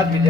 Mardin